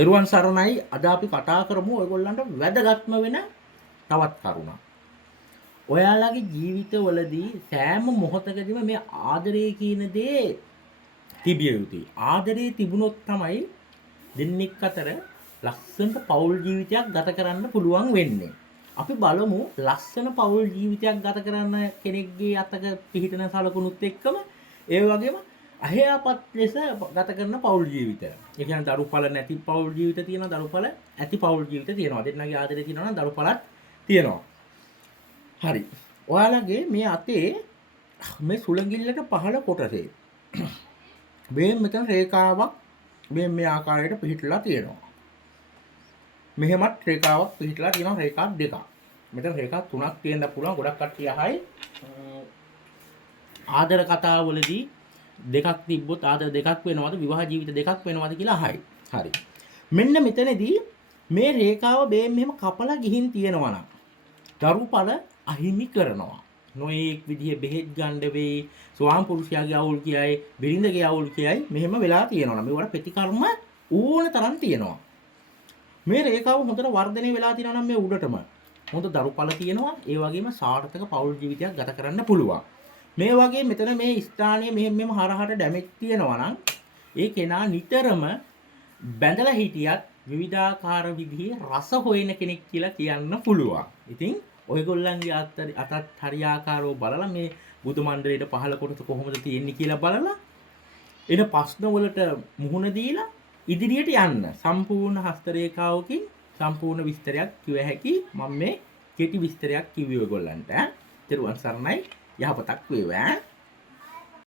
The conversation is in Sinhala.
තෙරුවන් සරණයි. අද අපි කතා කරමු ඔයගොල්ලන්ට වැදගත්ම වෙන තවත් කරුණක්. ඔයාලගේ ජීවිතවලදී සෑම මොහොතකදීම මේ ආදරය කියන දේ තිබිය යුතුයි. ආදරය තිබුණොත් තමයි දෙන්නෙක් අතර ලස්සනට පෞල් ජීවිතයක් ගත කරන්න පුළුවන් වෙන්නේ. අපි බලමු ලස්සන පෞල් ජීවිතයක් ගත කරන කෙනෙක්ගේ අතක පිහිටන සලකුණුත් එක්කම ඒ වගේම අහයාපත් ලෙස ගත කරන පෞල් ජීවිතය. ඒ කියන්නේ දරුඵල නැති පෞල් ජීවිත තියෙනවා, දරුඵල ඇති පෞල් ජීවිත තියෙනවා. දෙන්නගේ ආදරේ තියෙනවා නම් දරුඵලත් තියෙනවා. හරි. ඔයාලගේ මේ අතේ මේ සුළඟිල්ලට පහළ කොටසේ මේ මෙතන රේඛාවක් මේ ආකාරයට පිහිටලා තියෙනවා. මෙහෙමත් රේඛාවක් පිහිටලා තියෙනවා, රේඛා දෙකක්. මෙතන රේඛා තුනක් තියෙන්න පුළුවන්. ගොඩක් කට්ටිය අහයි ආදර කතාවලදී දෙකක් තිබ්බොත් ආදර දෙකක් වෙනවද, විවාහ ජීවිත දෙකක් වෙනවද කියලා අහයි. හරි. මෙන්න මෙතනදී මේ රේඛාව මෙහෙම කපලා ගිහින් තියෙනවා නම් දරුඵල අහිමි කරනවා. නොඑක් විදිහේ බෙහෙත් ගන්න වෙයි, ස්වාම පුරුෂයාගේ අවුල් කියයි, බිරිඳගේ අවුල් කියයි මෙහෙම වෙලා තියෙනවා. මේවට ප්‍රතිකර්ම ඕන තරම් තියෙනවා. මේ රේඛාව හොඳට වර්ධනය වෙලා තියෙනවා නම් මේ උඩටම හොඳ දරුඵල තියෙනවා. ඒ වගේම සාර්ථක පෞල් ජීවිතයක් ගත කරන්න පුළුවන්. මේ වගේ මෙතන මේ ස්ථානයේ මෙහෙම හරහට ඩැමේජ් තියෙනවා නම් ඒ කෙනා නිතරම බැඳලා හිටියත් විවිධාකාර විදිහේ රස හොයන කෙනෙක් කියලා කියන්න පුළුවන්. ඉතින් ඔයගොල්ලන්ගේ අතත් හරියාකාරව බලලා මේ බුදු මණ්ඩලයේ පහළ කොටස කොහොමද තියෙන්නේ කියලා බලලා එන ප්‍රශ්න වලට මුහුණ දීලා ඉදිරියට යන්න සම්පූර්ණ හස්ත රේඛාවකින් සම්පූර්ණ විස්තරයක් කිව හැකි. මම මේ කෙටි විස්තරයක් කිව්වේ ඔයගොල්ලන්ට. ත්වන් සරණයි. යහපතක් වේවා.